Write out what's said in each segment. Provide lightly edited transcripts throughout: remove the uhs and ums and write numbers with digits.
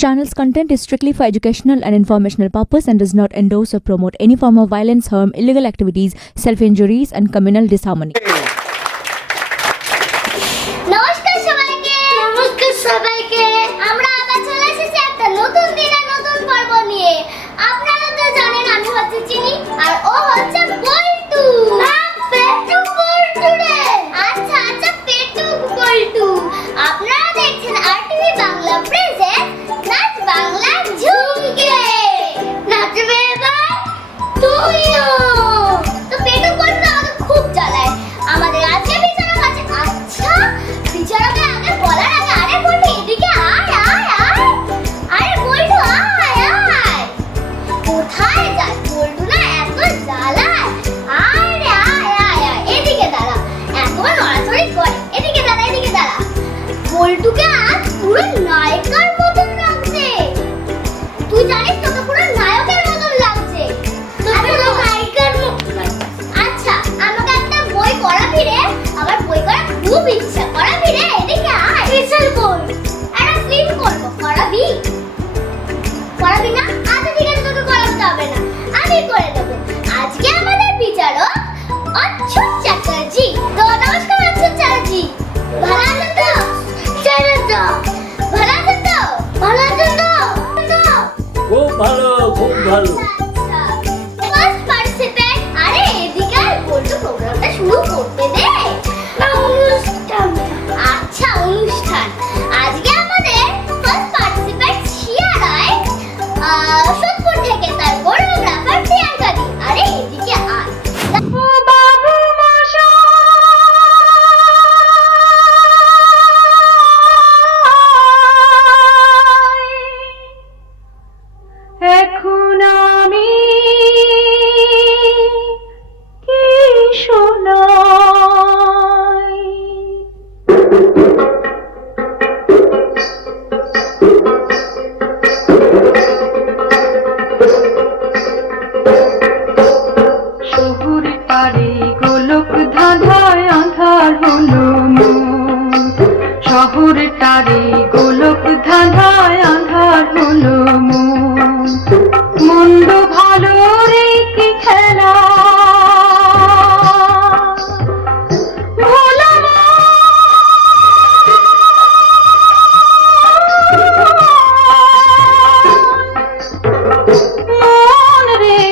channel's content is strictly for educational and informational purpose and does not endorse or promote any form of violence, harm, illegal activities, self-injuries and communal disharmony. নমস্কার সবাইকে আমরা আবার চলে এসেছি একটা নতুন দিন আর নতুন পর্ব নিয়ে। আপনারা তো জানেন আমি হচ্ছে চিনি আর ও হচ্ছে বল্টু। পেটু বল্টু রে। আচ্ছা পেটু বল্টু। আপনারা দেখছেন আরটিভি বাংলা প্রেজেন্ট নাচ বাংলা ঝুমকে। নাচবে এবার তুইও। তো পেটু বল্টু আমাকে খুব জ্বালায়। আমাদের আজকে বিচারক আছে। আচ্ছা বিচারকের আগে বলার আগে আরে বল্টু এদিকে আয় আয় আয়। আরে বল্টু আয় আয়। কোথায় যাস বল্টু না এত জ্বালায়। আরে আয় আয় আয় এদিকে দাঁড়া। এত নড়াচড়ি করে। এদিকে দাঁড়া এদিকে দাঁড়া। বল্টুকে আজ পুরো নায়িকার মতন লাগছে। তুই জানিস তোকে পুরো নায়কের মতন লাগছে। আমি তো নায়িকার মতন। আচ্ছা আমাকে একটা বই পড়াবি রে। আমার বই পড়া খুব ইচ্ছা। পড়াবি রে এদিকে আয়। স্পেশাল বই। একটা ফিল্ম করব। পড়াবি? পড়াবি না? আচ্ছা ঠিক আছে তোকে পড়াতে হবে না। আমি করে দেব। আজকে আমাদের বিচারক অচ্যুত চ্যাটার্জি। তো নমস্কার অচ্যুত চ্যাটার্জি। ভালো আছেন তো? ভালো আছেন তো? ভালো আছেন তো? খুব ভালো খুব ভালো। ফার্স্ট পার্টিসিপেন্ট আরে এদিকে আয় বল্টু প্রোগ্রামটা শুরু করতে দে। অনুষ্ঠান। আচ্ছা অনুষ্ঠান। আজকে আমাদের ফার্স্ট পার্টিসিপেন্ট শিয়া রায় সোদপুর থেকে তার কোরিওগ্রাফার প্রিয়াঙ্কা দি। আরে এদিকে আয়। ও বাবু মশাই এখন আমি কি শোনাই শহুর পারে গোলক ধাঁধায় আঁধার হলো মন শহর তারে গোলক ধাঁধায় আঁধার হলো মন মন্দ ভালো রে কি খেলা ভোলা মন রে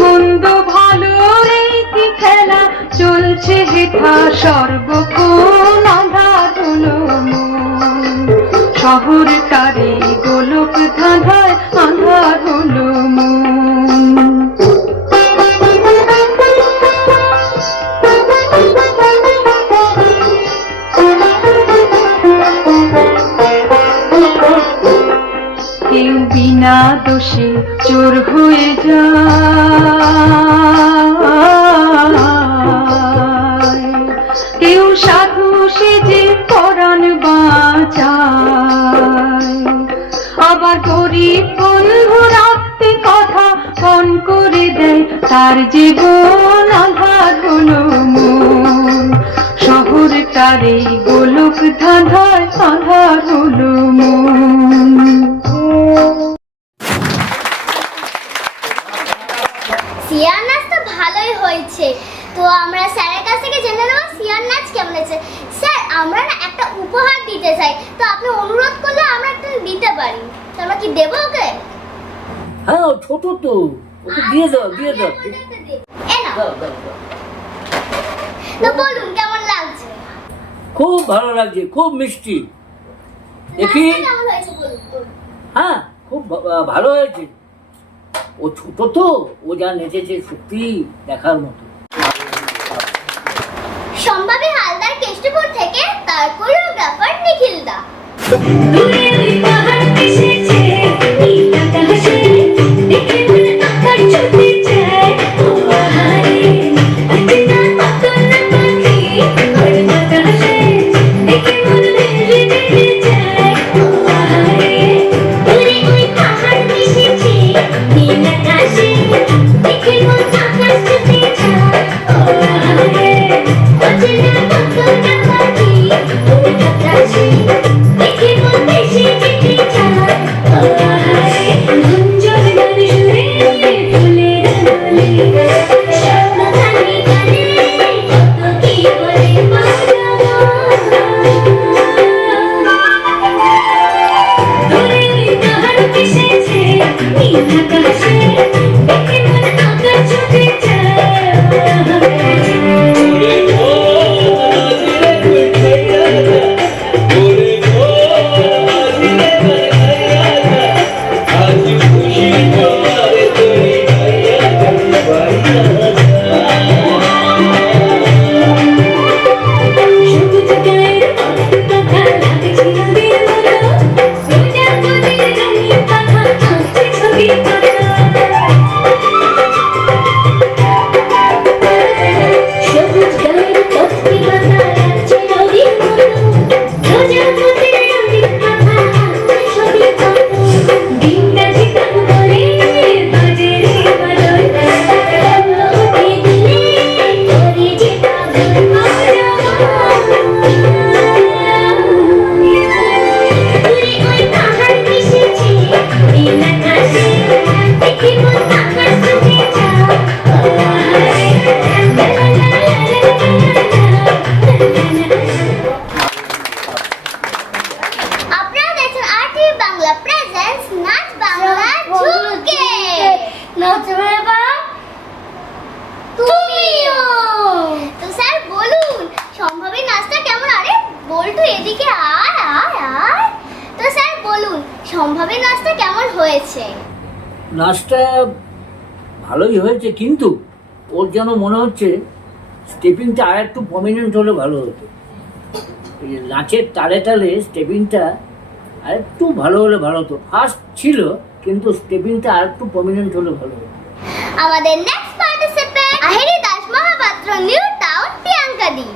মন্দ ভালো রে কি খেলা চলছে হেথা সর্বক্ষণ আঁধার হলো মন শহর তারে গোলক ধাঁধায় আঁধার হলো মন কেউ বিনা দোষে চোর হয়ে যায় কেউ সাধু সেজে পরাণ বাঁচায় আবার গরিব বন্ধু রাখতে কথা ফোন করে দেয় তার জীবন আধার হলো মন শহর তারে গোলক ধাঁধায় আধার হলো মন। সিয়ার নাচ তো ভালোই হয়েছে। তো আমরা স্যারের কাছ থেকে জেনে নেব সিয়ার নাচ কেমন হয়েছে। স্যার আমরা না একটা উপহার দিতে চাই। তো আপনি অনুরোধ করলে আমরা একটা দিতে পারি। তো আমরা কি দেবো ওকে? হ্যাঁ ও ছোট তো ওকে দিয়ে দাও দিয়ে দাও। এ নাও। দাও, দাও, দাও। তো বলুন কেমন লাগছে? খুব ভালো লাগছে খুব মিষ্টি দেখি। নাচটা কেমন হয়েছে বলুন? হ্যাঁ খুব ভালো হয়েছে। ও ছোট তো ও যা নেচেছে সত্যি দেখার মতো। সম্ভাবী হালদার কেষ্টপুর থেকে তার কোরিওগ্রাফার নিখিল দা। দেখে এদিকে আয় আয় আয়। তো স্যার বলুন, সম্ভাবের নাচটা কেমন হয়েছে? নাচটা ভালোই হয়েছে, কিন্তু ওর যেন মনে হচ্ছে স্টেপিংটা আর একটু প্রমিনেন্ট হলে ভালো হতো। এই যে নাচের তালে তালে স্টেপিংটা আর একটু ভালো হলে ভালো হতো। ফার্স্ট ছিল, কিন্তু স্টেপিংটা আর একটু প্রমিনেন্ট হলে ভালো হতো। আমাদের নেক্সট পার্টিসিপেন্ট আহেরি দাস মহাপাত্র, নিউ টাউন, প্রিয়াঙ্কা দি।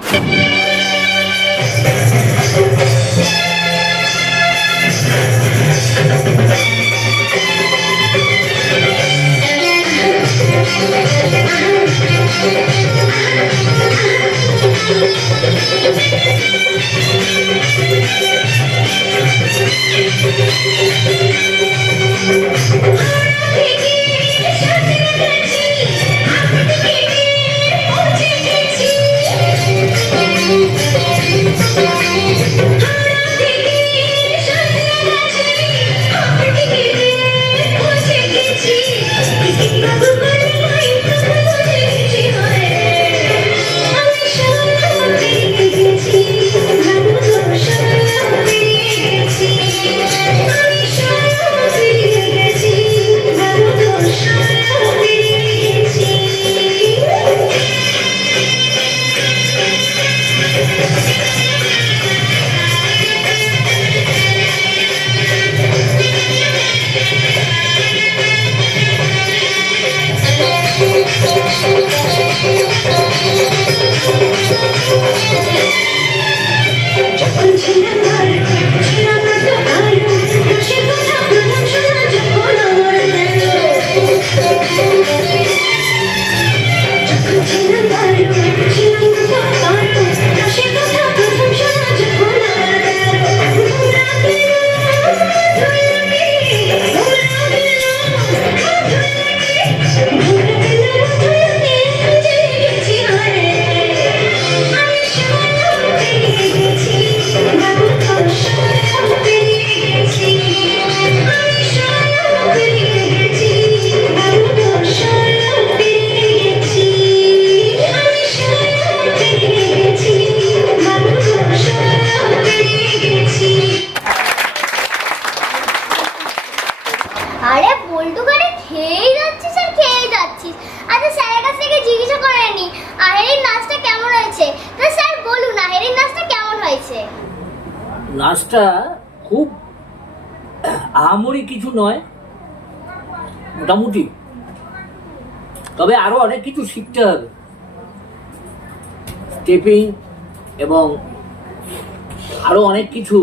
আরে বল্টু করে খেয়েই যাচ্ছিস আর খেয়েই যাচ্ছিস। আচ্ছা, স্যারের কাছ থেকে জিজ্ঞাসা করেনি আহেরির নাচটা কেমন হয়েছে? তো স্যার বলুন, আহেরির নাচটা কেমন হয়েছে? নাচটা খুব আহামরি কিছু নয়, মোটামুটি। তবে আরো অনেক কিছু শিখতে হবে, স্টেপিং এবং আরো অনেক কিছু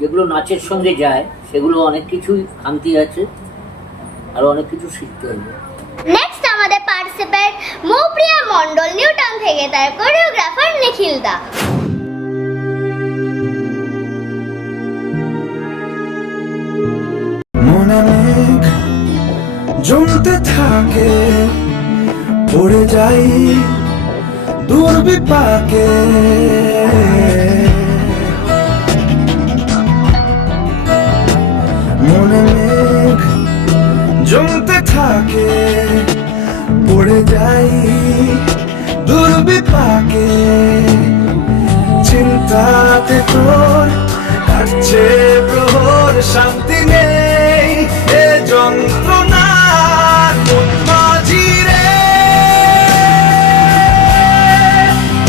যেগুলো নাচের সঙ্গে যায়, সেগুলো অনেক কিছুই খামতি আছে, আরো অনেক কিছু শিখতে হবে। নেক্সট আমাদের পার্টিসিপেন্ট মৌপ্রিয়া মণ্ডল, নিউ টাউন থেকে, তার কোরিওগ্রাফার নিখিল দা। মনে মেঘ জমতে থাকে, পড়ে যাই দূর বিপাকে। মনে মেঘ জমতে থাকে, পড়ে যাই দূর বিপাকে। চিন্তাতে তোর কাটছে প্রহর, শান্তি নেই এ যন্ত্রণার মন মাঝি রে।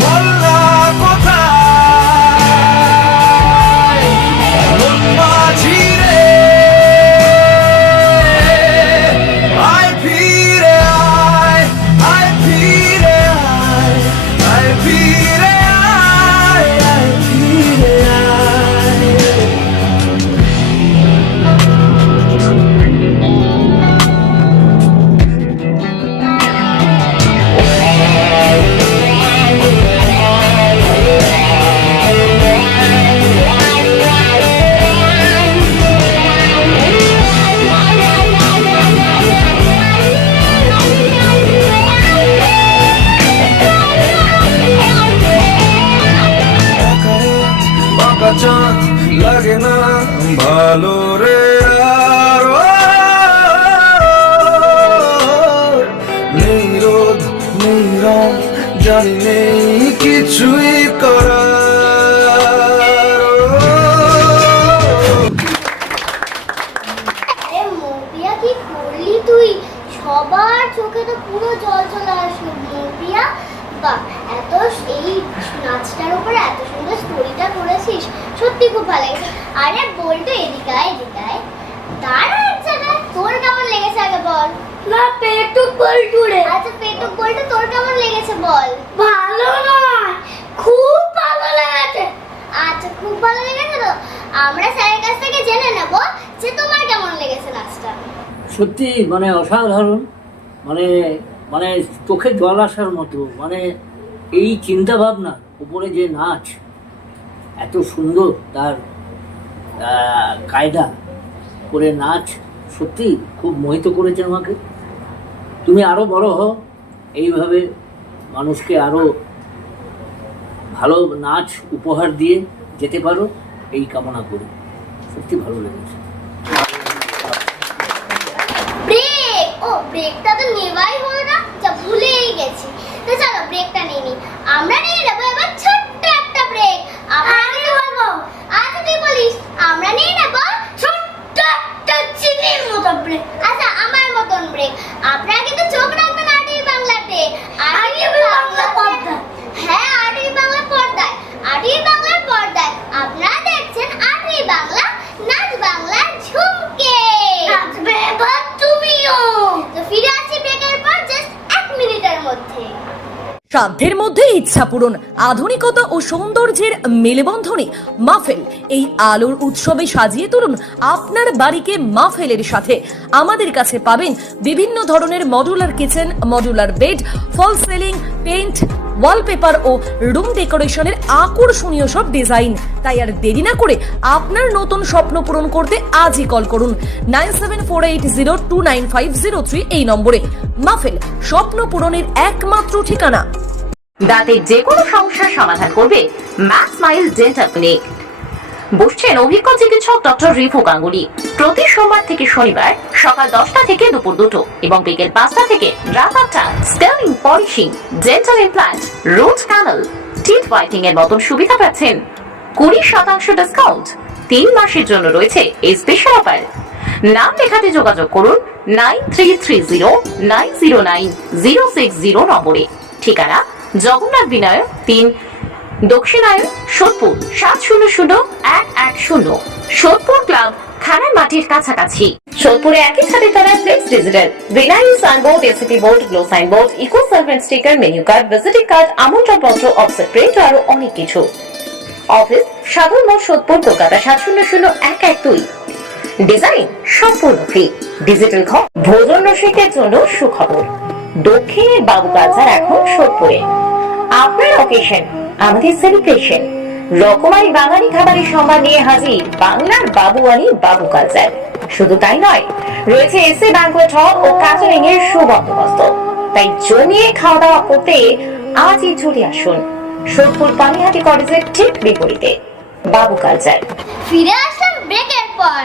বললা কোথায় মন মাঝি রে, আয় ফিরে আয়, আয় ফিরে আয়, আয় ফিরে আয়, আয় ফিরে আয়। বাঁকা চাঁদ লাগে না ভালো রে আর, নেই রোদ নেই রং, জানি নেই কিছুই করার। সত্যি খুব ভালো লেগেছে। আরে বলতো এদিকে আয়, এদিকে আয়। দাঁড়া এক জায়গায়, তোর কেমন লেগেছে আগে বল। না পেটুক বল্টু রে। আচ্ছা পেটুক বল্টু তোর কেমন লেগেছে বল। ভালো নয়, খুব ভালো লেগেছে। আচ্ছা খুব ভালো লেগেছে তো আমরা স্যারের কাছ থেকে জেনে নেব যে তোমার কেমন লেগেছে নাচটা। সত্যি মানে অসাধারণ, মানে মানে চোখে জল আসার মতো, মানে এই চিন্তা ভাবনা উপরে যে নাচ এত সুন্দর, তার কায়দা করে নাচ সত্যি খুব মোহিত করেছে আমাকে। তুমি আরো বড় হও, এইভাবে মানুষকে আরো ভালো নাচ উপহার দিয়ে যেতে পারো, এই কামনা করি। সত্যি ভালো লেগেছে। ব্রেক, ও ব্রেকটা তো নেওয়াই হলো না, যা ভুলেই গেছি। তো চলো ব্রেকটা নিয়ে নিই। আমরা নিয়ে নেবো এবার ছোট্ট একটা ব্রেক। আমরা কি বলবো? আচ্ছা তুই বলিস। আমরা নিয়ে নেবো ছোট্ট একটা চিনির মতো ব্রেক। আচ্ছা আমার মতন ব্রেক। আপনারা কিন্তু চোখ রাখবেন আরটিভি বাংলাতে। আরটিভি বাংলা পর্দায়। হ্যাঁ আরটিভি বাংলা পর্দায়। আরটিভি বাংলার পর্দায় আপনারা দেখছেন আরটিভি বাংলা নাচ বাংলা ঝুমকে। নাচবে এবার তুমিও। তো ফিরে আসছি ব্রেকের পর জাস্ট 1 মিনিটের মধ্যে। সাধ্যের মধ্যে ইচ্ছা পূরণ, আধুনিকতা ও সৌন্দর্যের মেলবন্ধনে মাহফিল। এই আলোর উৎসবে সাজিয়ে তুলুন আপনার বাড়িকে মাহফিলের সাথে। আমাদের কাছে পাবেন বিভিন্ন ধরনের মডুলার কিচেন, মডুলার বেড, ফল সিলিং, পেইন্ট, ওয়ালপেপার ও রুম ডেকোরেশনের আকর্ষণীয় সব ডিজাইন। তাই আর দেরি না করে আপনার নতুন স্বপ্ন পূরণ করতে আজই কল করুন 9748029503 এই নম্বরে। মাহফিল, স্বপ্ন পূরণের একমাত্র ঠিকানা। দাঁতের যে কোনো সমস্যার সমাধান করবে ম্যাক্স স্মাইল ডেন্টাল ক্লিনিক। বসছেন অভিজ্ঞ চিকিৎসক ডক্টর রিফু গাঙ্গুলি। প্রতি সোমবার থেকে শনিবার সকাল 10টা থেকে দুপুর 2টো এবং বিকেল 5টা থেকে রাত 8টা। স্টেলিং, polishing, dental implant, root canal, teeth whitening এর মতন সুবিধা পাচ্ছেন। 20% ডিসকাউন্ট। 3 মাসের জন্য রয়েছে এই স্পেশাল অফার। নাম লেখাতে যোগাযোগ করুন 9330909060 নম্বরে। ঠিকানা জগন্নাথ বিনায়ক 3, দক্ষিণায়ন, সোদপুর 700110, সোদপুর ক্লাব, খানার মাটির কাছাকাছি। সোদপুরে একই ছাদের তলায় ফ্লেক্স ডিজিটাল, বিনায়ী signboard, ACP board, glow signboard, eco solvent sticker, menu card, visiting card, আমন্ত্রণপত্র, অফসেট প্রিন্ট ও আরো অনেক কিছু। অফিস সাধন মোড়, সোদপুর, কলকাতা 700112। ডিজাইন সম্পূর্ণ ফ্রি। ডিজিটাল ঘর। ভোজন রসিকদের জন্য সুখবর, দক্ষিণের বাবু কালচার এখন সোদপুরে। আপনার অকেশন, আমাদের সেলিব্রেশন। রকমারি বাঙালি খাবারের সম্ভার নিয়ে হাজির বাংলার বাবুয়ানি বাবু কালচার। শুধু তাই নয়, রয়েছে এসি ব্যাংকোয়েট হল ও ক্যাটারিং এর সুবন্দোবস্ত। তাই জমিয়ে খাওয়া দাওয়া করতে আজই চলে আসুন সোদপুর পানিহাটি কলেজের ঠিক বিপরীতে বাবু কালচার। ফিরে আসলাম ব্রেকের পর।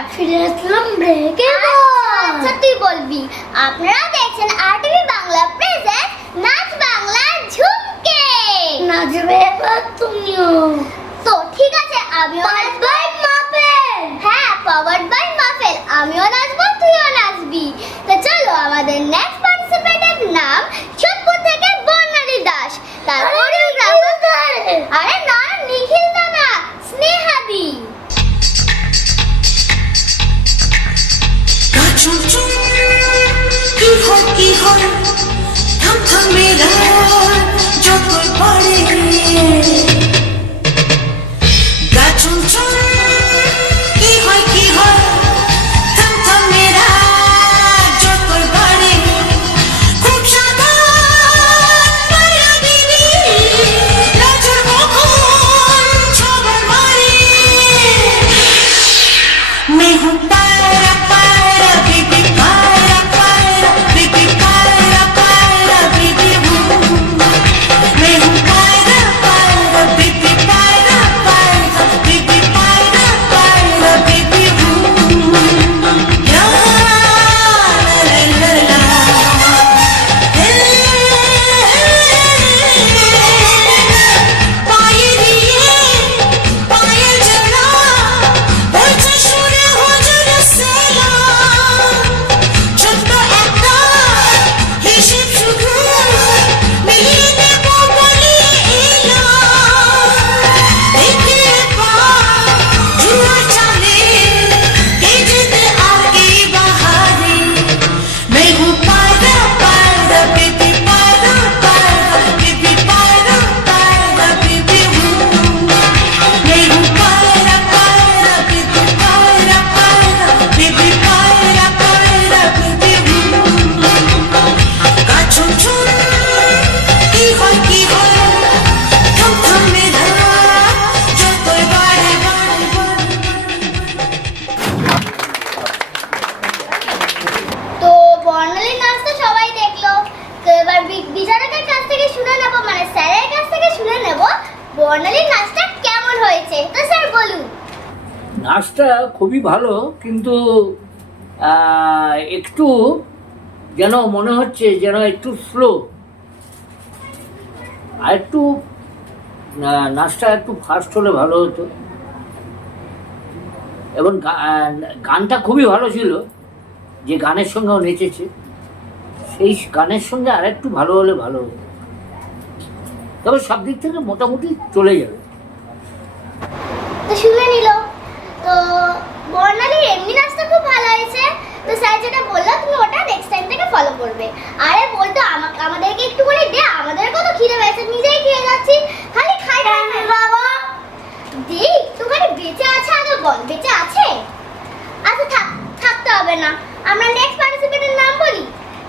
আচ্ছা তুই বলবি। আপনারা দেখছেন আরটিভি বাংলা প্রেজেন্ট নাচ বাংলা ঝুমকে। নাচবে এবার তুমিও। তো ঠিক আছে, আমিও নাচবো। হ্যাঁ, পাওয়ার্ড বাই মাহফিল। আমিও নাচবো, তুইও নাচবি। তো চলো, আমাদের নেক্সট পার্টিসিপেন্টের নাম সোদপুর থেকে বর্ণালী দাস। তার কোরিওগ্রাফার আরে না, নিখিল দা না, স্নেহাদি। কি হয় থাম থাম মেরা যতই পারে গাছুন নাচটা খুবই ভালো, কিন্তু একটু যেন মনে হচ্ছে যেন একটু স্লো, আর একটু নাচটা একটু ফাস্ট হলে ভালো হতো। এবং গানটা খুবই ভালো ছিল, যে গানের সঙ্গেও নেচেছে, সেই গানের সঙ্গে আর একটু ভালো হলে ভালো হতো। তবে সব দিক থেকে মোটামুটি চলে যাবে। তো শুনে নিল। তো বর্ণালীর এমনি নাচটা খুব ভালো হয়েছে। তো স্যার যেটা বললো তুমি ওটা নেক্সট টাইম থেকে ফলো করবে। আরে বলতো আমাদেরকে একটু করে দে, আমাদেরকেও তো খিদে পেয়েছে, নিজেই খেয়ে যাচ্ছি, খালি খাই বাবা। দেখ তোখানে বেঁচে আছে, আগে বল বেঁচে আছে? আচ্ছা থাকতে হবে না, আমরা নেক্সট পার্টিসিপেন্টের নাম বলি।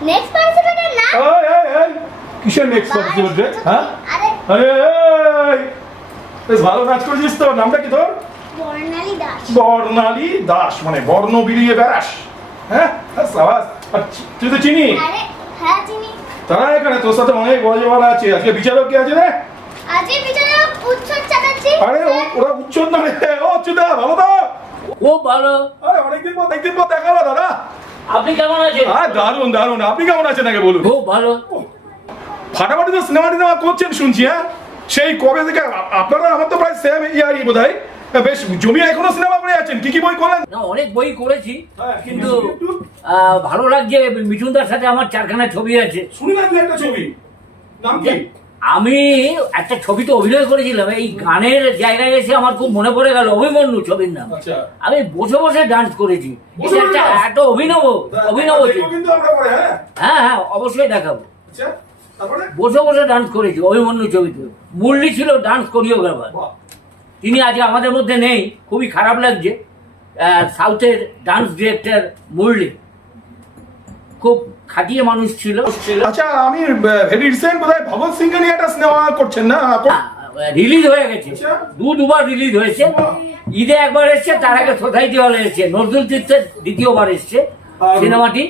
নেক্সট পার্টিসিপেন্টের নাম কিসের নেক্সট পার্টিসিপেন্ট রে? হ্যাঁ, আরে আরে বেশ ভালো নাচ করেছিস তো। নামটা কি তোর? বর্ণালী দাস। বর্ণালী দাস, মানে বর্ণ বিলিয়ে বেড়াস। হ্যাঁ সাবাস। আর তুই তো চিনি? আরে হ্যাঁ চিনি। তারা এখানে তোর সাথে অনেক বড় আছে। আজকে বিচারক কে আছে রে? আজকে বিচারক উচ্ছ্বাস চ্যাটার্জি। আরে ওরা উচ্চন না রে। ও চুদা ভালো তো? খুব ভালো। আরে অনেকদিন পর দেখা হলো দাদা। আপনি কেমন আছেন? দারুন দারুন। আপনি কেমন আছেন আগে বলুন। খুব ভালো। ফাটাফাটি তো সিনেমা টিনেমা করছেন শুনছি। হ্যাঁ, সেই কবে থেকে? আপনারা আমার তো প্রায় সেম ইয়ারই বোধ হয়। বেশ জমিয়ে এখনো সিনেমা করে আছেন। কি বই করলেন? না, অনেক বই করেছি, হ্যাঁ, কিন্তু ভালো লাগছে। মিঠুনদার সাথে আমার 4খানা ছবি আছে। শুনলাম যে একটা ছবি, নাম কি? আমি একটা ছবিতে অভিনয় করেছিলাম, এই গানের জায়গায় এসে আমার খুব মনে পড়ে গেল অভিমন্যু ছবির নাম। আচ্ছা। আমি বসে বসে ডান্স করেছি। বসে এটা একটা dance? একটা অভিনব ছবি। কিন্তু আমরা পরে। হ্যাঁ হ্যাঁ, অবশ্যই দেখাবো। আচ্ছা, তারপরে বসে বসে ডান্স করেছি অভিমন্যু ছবিতে। মুরলি ছিল ডান্স কোরিওগ্রাফার। বাহ। তিনি আজকে আমাদের মধ্যে নেই, খুবই খারাপ লাগছে। সাউথের ডান্স ডিরেক্টর মুরলি খুব খাটিয়ে মানুষ ছিল। আচ্ছা, আমি ভেরি রিসেন্ট বোধহয় ভগৎ সিং কে নিয়ে একটা সিনেমা করছেন না? রিলিজ হয়ে গেছে, আচ্ছা। দুবার রিলিজ হয়েছে। ঈদে একবার এসছে, তার আগে সোসাইটি হলে এসছে। নজরুল তীর্থের দ্বিতীয়বার এসছে সিনেমাটি।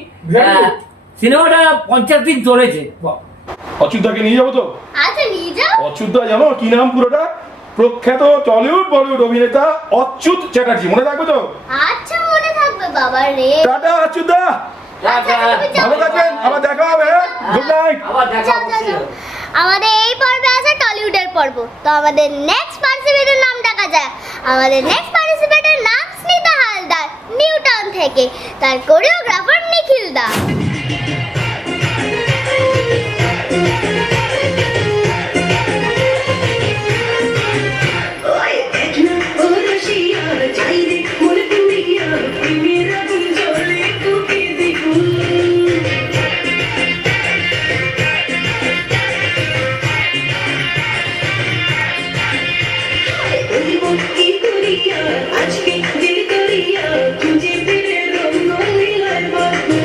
সিনেমাটা 50 দিন চলেছে। অচ্যুতদাকে নিয়ে যাবো তো? আচ্ছা নিয়ে যাও। অচ্যুতদা জানো কি নাম পুরোটা? প্রখ্যাত টলিউড বলিউড অভিনেতা অচ্যুত চ্যাটার্জি। মনে রাখবে তো? আচ্ছা মনে থাকবে বাবা রে। টাটা অচ্যুতদা, ভালো থাকবেন, আবার দেখা হবে। Good night. আবার দেখা হচ্ছে। আমাদের এই পর্বে আছে টলিউডের পর্ব। তো আমাদের নেক্সট পার্টিসিপেন্টের নাম ডাকা যায়। আমাদের নেক্সট পার্টিসিপেন্টের নাম স্মিতা হালদার, নিউ টাউন থেকে। তার কোরিওগ্রাফার নিখিল দা। আজকে দিল করিয়া তুঝে ফিরে রঙ নীলার বাবু।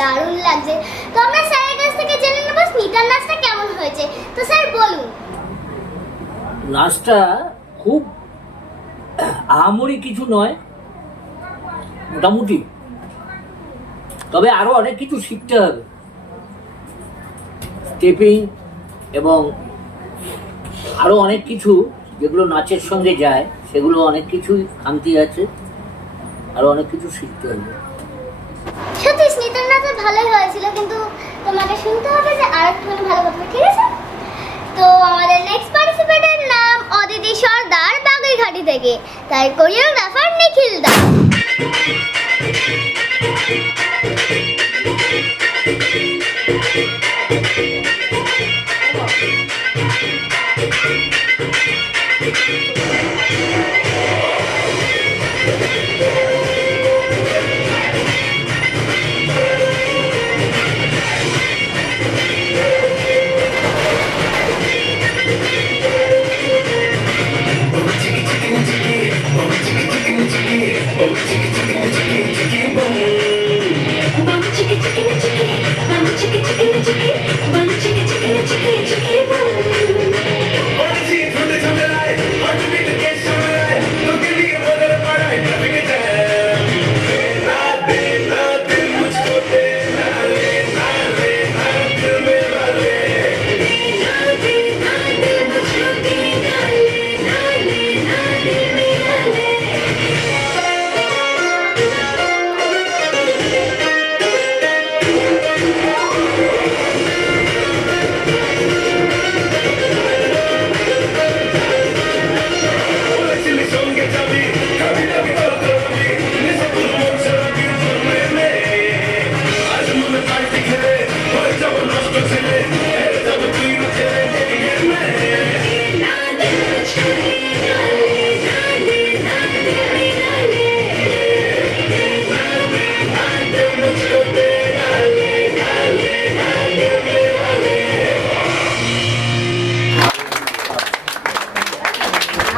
দারুণ লাগছে। তো আমরা স্যারের কাছ থেকে জেনে নেব স্মিতার নাচটা কেমন হয়েছে। তো স্যার বলুন। নাচটা খুব আহামরি কিছু নয়, মোটামুটি। তবে আরো অনেক কিছু শিখতে হবে। স্টেপিং এবং আরো অনেক কিছু যেগুলো নাচের সঙ্গে যায়, সেগুলো অনেক কিছুই খামতি আছে। আরো অনেক কিছু শিখতে হবে। সত্যি স্মিতার নাচে ভালোই হয়েছিল, কিন্তু তোমাকে শুনতে হবে যে আর একটু ভালো কথা, ঠিক আছে? তো আমাদের নেক্সট পার্টিসিপেন্টের নাম অদিতি সর্দার, বাগুইঘাটি থেকে, তাই কোরিওগ্রাফার নিখিল দা।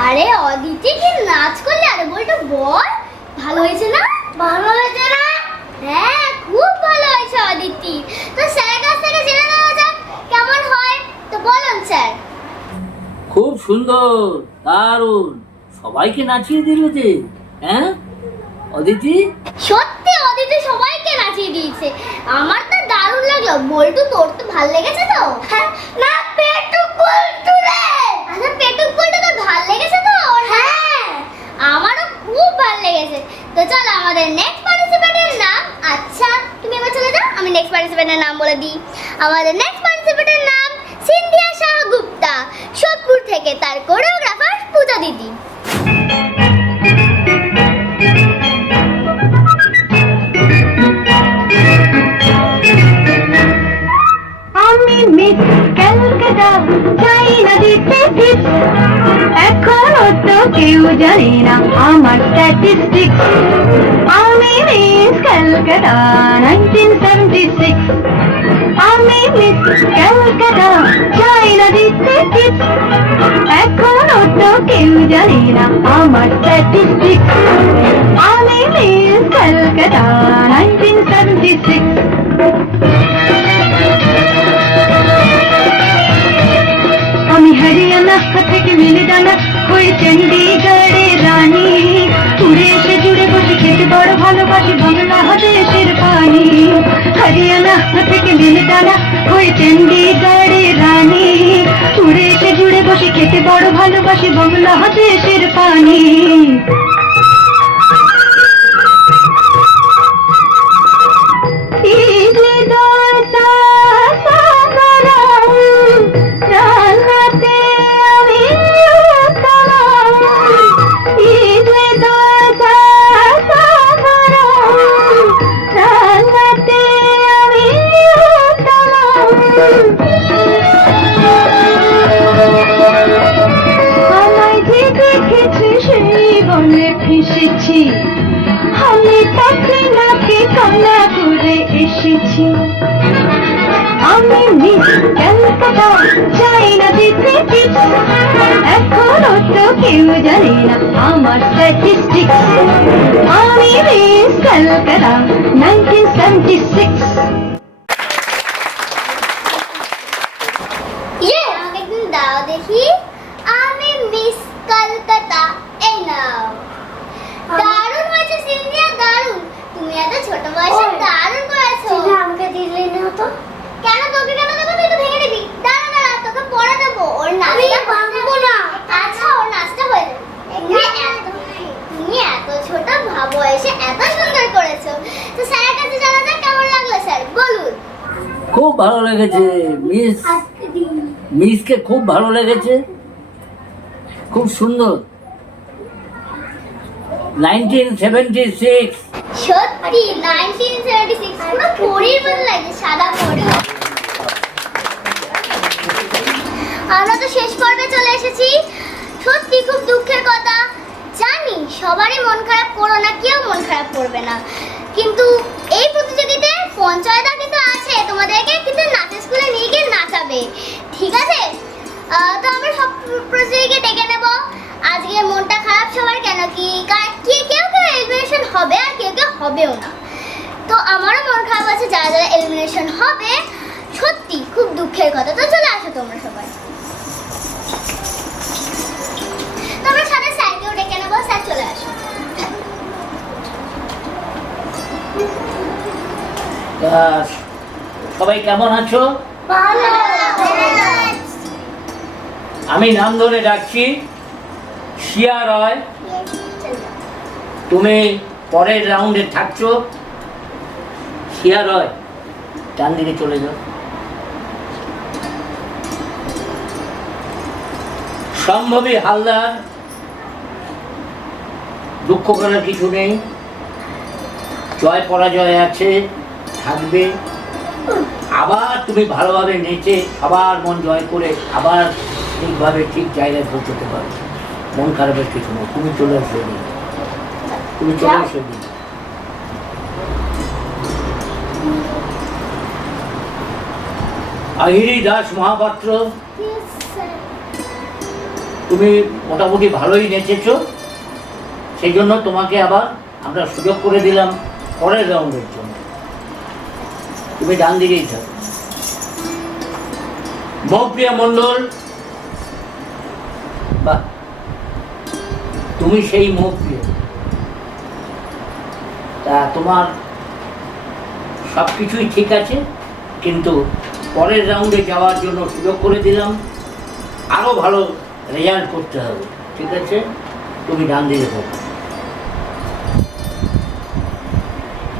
আরে অদিতি কি নাচ করলে? আরে বলতো বল, ভালো হয়েছে না? ভালো হয়েছে না? হ্যাঁ, খুব ভালো হয়েছে অদিতি। তো স্যারের কাছ থেকে জেনে নেওয়া যাক কেমন হয়। তো বলুন স্যার। খুব সুন্দর, দারুণ, সবাইকে নাচিয়ে দিল যে। হ্যাঁ অদিতি? সত্যি অদিতি সবাইকে নাচিয়ে দিয়েছে। আমার তো দারুণ লাগলো। বল্টু, তোর তো ভালো লেগেছে তো? হ্যাঁ না, পেটুক বল্টু রে। আচ্ছা পেটুক বল্টু তোর ভালো লেগেছে তো? হ্যাঁ আমারও খুব ভালো লেগেছে। তো চলো আমাদের নেক্সট পার্টিসিপেন্টের নাম। আচ্ছা তুমি এবার চলে যাও, আমি নেক্সট পার্টিসিপেন্টের নাম বলে দিই। আমাদের নেক্সট পার্টিসিপেন্টের নাম সিন্ধিয়া শাহ গুপ্তা, সোদপুর থেকে, তার কোরিওগ্রাফার পূজা দিদি। আমি মিস ক্যালকাটা, চাই না দিতে টিপস, এখনো তো কেউ জানে না আমার স্ট্যাটিস্টিক্স। আমি মিস ক্যালকাটা 1976, আমি মিস ক্যালকাটা, চাই না দিতে টিপস, এখনো তো কেউ জানে না আমার স্ট্যাটিস্টিক্স। আমি মিস ক্যালকাটা 1976। আমি হরিয়ানা থেকে মিলিদানা হয়ে চণ্ডীগড়ের রানী, উড়ে এসে জুড়ে বসে খেতে বড় ভালোবাসি বাংলাদেশের পানি। হরিয়ানা থেকে মিলিদানা হয়ে চণ্ডীগড়ের রানী, উড়ে এসে জুড়ে বসে খেতে বড় ভালোবাসি বাংলাদেশের পানি। আমি তাকে নাকি কান্না করে এসেছি। আমি মিস ক্যালকাটা, চাই না দিতে টিপস, এখনো তো কেউ জানে না আমার স্ট্যাটিস্টিক্স। আমি মিস ক্যালকাটা 1976। আমাকে একদিন দাও দেখি। আমি মিস কলকাতা, এই নাও। দারুণ হয়েছে সিন্ধিয়া, দারুণ। তুমি এত ছোট বয়সে দারুণ করেছো। আমাকে দিলে না তো? কেন তোকে কেন দেবো? তুই তো ভেঙে দিবি। দাঁড়া দাঁড়া, তোকে পরে দেবো। ওর নাচটা ভাঙবো না। আচ্ছা ওর নাচটা হয়ে যাবে। তুমি এত ছোট বয়সে খুব ভালো লেগেছে মিসকে খুব ভালো লেগেছে, খুব সুন্দর। 1976 সত্যি 1976 পুরো পরীর মতো লাগে, সাদা পরী। আমরা তো শেষ পর্বে চলে এসেছি। সত্যি খুব দুঃখের কথা, জানি সবারই মন খারাপ করো না, কেউ মন খারাপ করবে না, কিন্তু এই প্রতিযোগিতায় পঞ্চয়দা কিন্তু আছে তোমাদেরকে কিন্তু নাচের স্কুলে নিয়ে গিয়ে নাচাবে, ঠিক আছে? তো আমরা সব প্রতিযোগীকে ডেকে নেব। আজকে মনটা খারাপ সবার কেন, কি কেউ কেউ এলিমিনেশন হবে আর কেউ কেউ হবেও না। তো আমারও মন খারাপ আছে যারা যারা এলিমিনেশন হবে, সত্যি খুব দুঃখের কথা। তো চলে আসো তোমরা সবাই। তো আমরা সাথে স্যারকেও ডেকে নেবো, স্যার চলে আসো। তা সবাই কেমন আছো? আমি নাম ধরে ডাকছি, শিয়া রয়, তুমি পরের রাউন্ডে থাকছো। শিয়া রয়, ডান দিকে চলে যাও। সম্ভবী হালদার, দুঃখ করার কিছু নেই, জয় পরাজয় আছে, থাকবে। আবার তুমি ভালোভাবে নেচে সবার মন জয় করে আবার ঠিকভাবে ঠিক জায়গায় পৌঁছতে পারো। মন খারাপের কিছু নেই, তুমি চলে আসো, তুমি চলে আসো। আহিরি দাস মহাপাত্র, তুমি মোটামুটি ভালোই নেচেছ, সেই জন্য তোমাকে আবার আমরা সুযোগ করে দিলাম পরের রাউন্ডের জন্য। তুমি ডান দিকেই থাকো। মৌপ্রিয়া মণ্ডল, বাহ, তুমি সেই মৌপ্রিয়া। তা তোমার সব কিছুই ঠিক আছে, কিন্তু পরের রাউন্ডে যাওয়ার জন্য সুযোগ করে দিলাম, আরও ভালো রেজাল্ট করতে হবে, ঠিক আছে? তুমি ডান দিকে থাকো।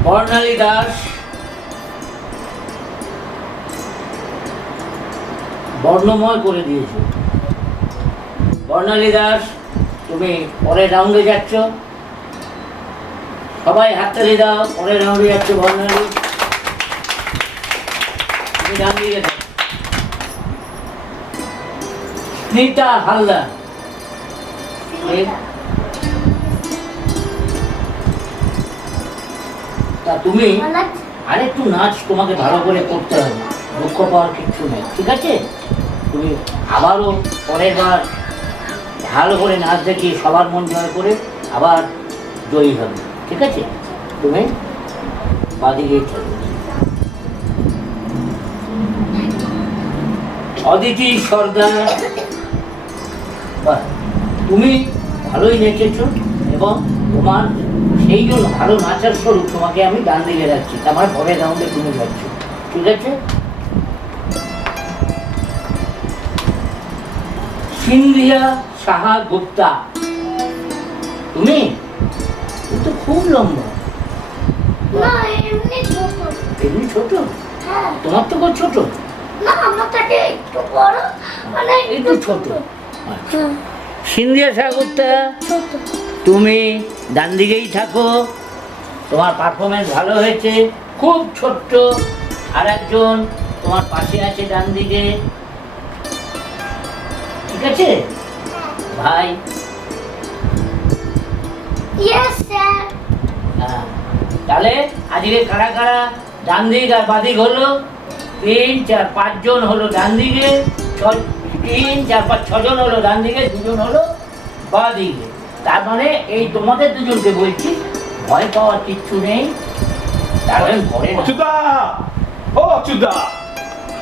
বর্ণালী দাস, বর্ণময় করে দিয়েছো। বর্ণালী দাস, তুমি পরের রাউন্ডে যাচ্ছ। সবাই হাততালি দাও, পরের রাউন্ডে যাচ্ছ বর্ণালী। তুমি ডান দিকে থাকো। স্মিতা হালদার, তা তুমি আরেকটু নাচ তোমাকে ভালো করে করতে হবে, দুঃখ পাওয়ার কিচ্ছু নেই, ঠিক আছে? তুমি আবারও পরের বার ভালো করে নাচ দেখিয়ে সবার মন জয় করে আবার জয়ী হবে, ঠিক আছে? তুমি বাদিকেই চলো। অদিতি সর্দার, বাহ, তুমি ভালোই নেচেছ এবং তোমার সেই জন্য ভালো নাচার স্বরূপ তোমাকে আমি ডান দিকে রাখছি, আমার পরের রাউন্ডে তুমি যাচ্ছ, ঠিক আছে? সিন্ধিয়া সাহা গুপ্তা, তুমি তো খুব লম্বা। না, এমনি ছোট। এমনি ছোট? হ্যাঁ। তোমার তো খুব ছোট। না, আমার থেকে একটু বড়, মানে একটু ছোট। সিন্ধিয়া সাহা গুপ্তা, ছোট। তুমি ডান দিকেই থাকো, তোমার পারফরমেন্স ভালো হয়েছে, খুব ছোট্ট আর একজন তোমার পাশে আছে ডান দিকে, ঠিক আছে ভাই? Yes sir. হ্যাঁ, তাহলে আজকে কারা কারা ডান দিক আর বাদিক হলো? 3, 4, 5 জন হলো ডান দিকে, 3, 4, 5, 6 জন হলো ডান দিকে, 2 জন হলো বাদিকে। তার মানে এই তোমাদের দুজনকে বলছি, ভয় পাওয়ার কিচ্ছু নেই। তাহলে ভয় না। অচ্যুতা, ও অচ্যুতা,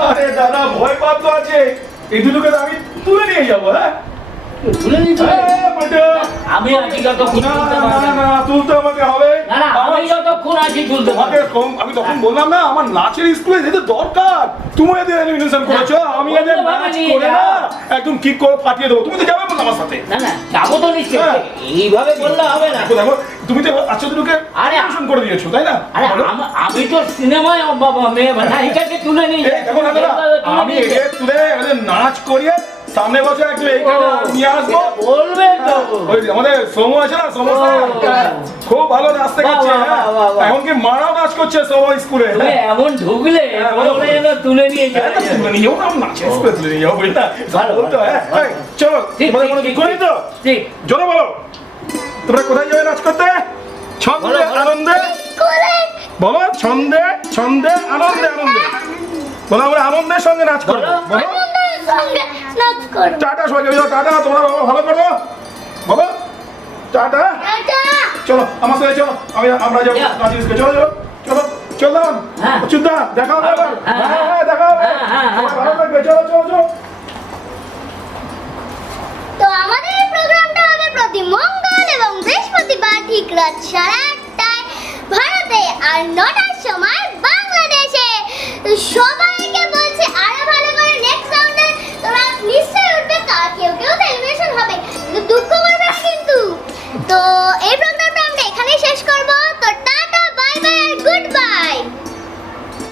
আরে দাদা ভয় পাপ তো আছে, এই দুটোকে তো আমি তুলে নিয়ে যাবো। হ্যাঁ, তুলে নিতে হবে? হ্যাঁ, ম্যাডাম। আমি আজকে যতক্ষণ না তুলতে না পারবো না, না। তুলতে আমাকে হবে। না না, আমি যতক্ষণ নাচই তুলতে তোমাকে আমি তখন বললাম না আমার নাচের স্কুলে যেতে দরকার, তুমি এদের এলিমিনেশন করেছো, আমি এদের নাচ করে না একদম ঠিক করে ফাটিয়ে দেবো। তুমি তো যাবে বলো আমার সাথে? না না যাবো তো নিশ্চয়ই, হ্যাঁ। এইভাবে বললে হবে না। দেখো দেখো, তুমি তো আচ্ছা দুটোকে আরে, এলিমিনেশন করে দিয়েছো তাই না? আরে আমি তো সিনেমায় বাবা মেয়ে নায়িকাকে তুলে নিই, এই দেখো না দাদা, আমি এদের তুলে এদের নাচ করিয়ে সামনে বছর একটু এইখানে নিয়ে আসবো। বলবে তো ওই আমাদের সোমু আছে না, সোমু স্যার, খুব ভালো নাচতে করছে, হ্যাঁ। এখন কি মারাও নাচ করছে সোমু স্কুলে। তুমি এমন ঢুকলে হ্যাঁ, মনে হলো যেন তুলে নিয়ে হ্যাঁ, তা তুলে নিয়ে যাবো, আমরা নাচের স্কুলে তুলে নিয়ে যাবো, বুঝলে? ভালো, বলতো, ভালো, হ্যাঁ, ভালো। এই, চলো, ঠিক, তোমাদের কোনো ঠিক, দুঃখ নেই তো? ঠিক। জোরে বলো, তোমরা কোথায় যাবে নাচ করতে? ছন্দে বলো, বলো। আনন্দে স্কুলে বলো, ছন্দে ছন্দে আনন্দে আনন্দে বলো, আমরা আনন্দের সঙ্গে নাচ করবো। বলো। বলো আনন্দের সঙ্গে নাচ করব। টাটা সবাই, টাটা, তোমরা বাবা ভালো করবো, বাবা টাটা। টাটা। চলো আমার সাথে চলো, আমরা যাবো Yeah. নাচের স্কুলে, চলো চলো চলো চললাম। হ্যাঁ। অচ্যুতদা দেখা হবে আবার। হ্যাঁ, হ্যাঁ হ্যাঁ। হ্যাঁ দেখা হবে। হ্যাঁ, হ্যাঁ, হ্যাঁ, ভালো থাকবে, চলো চলো চলো। তো আমাদের এই প্রোগ্রামটা হবে প্রতি মঙ্গল এবং বৃহস্পতিবার ঠিক রাত 8:30টায় ভারতে আর 9টার সময় বাংলাদেশে। তো সবাই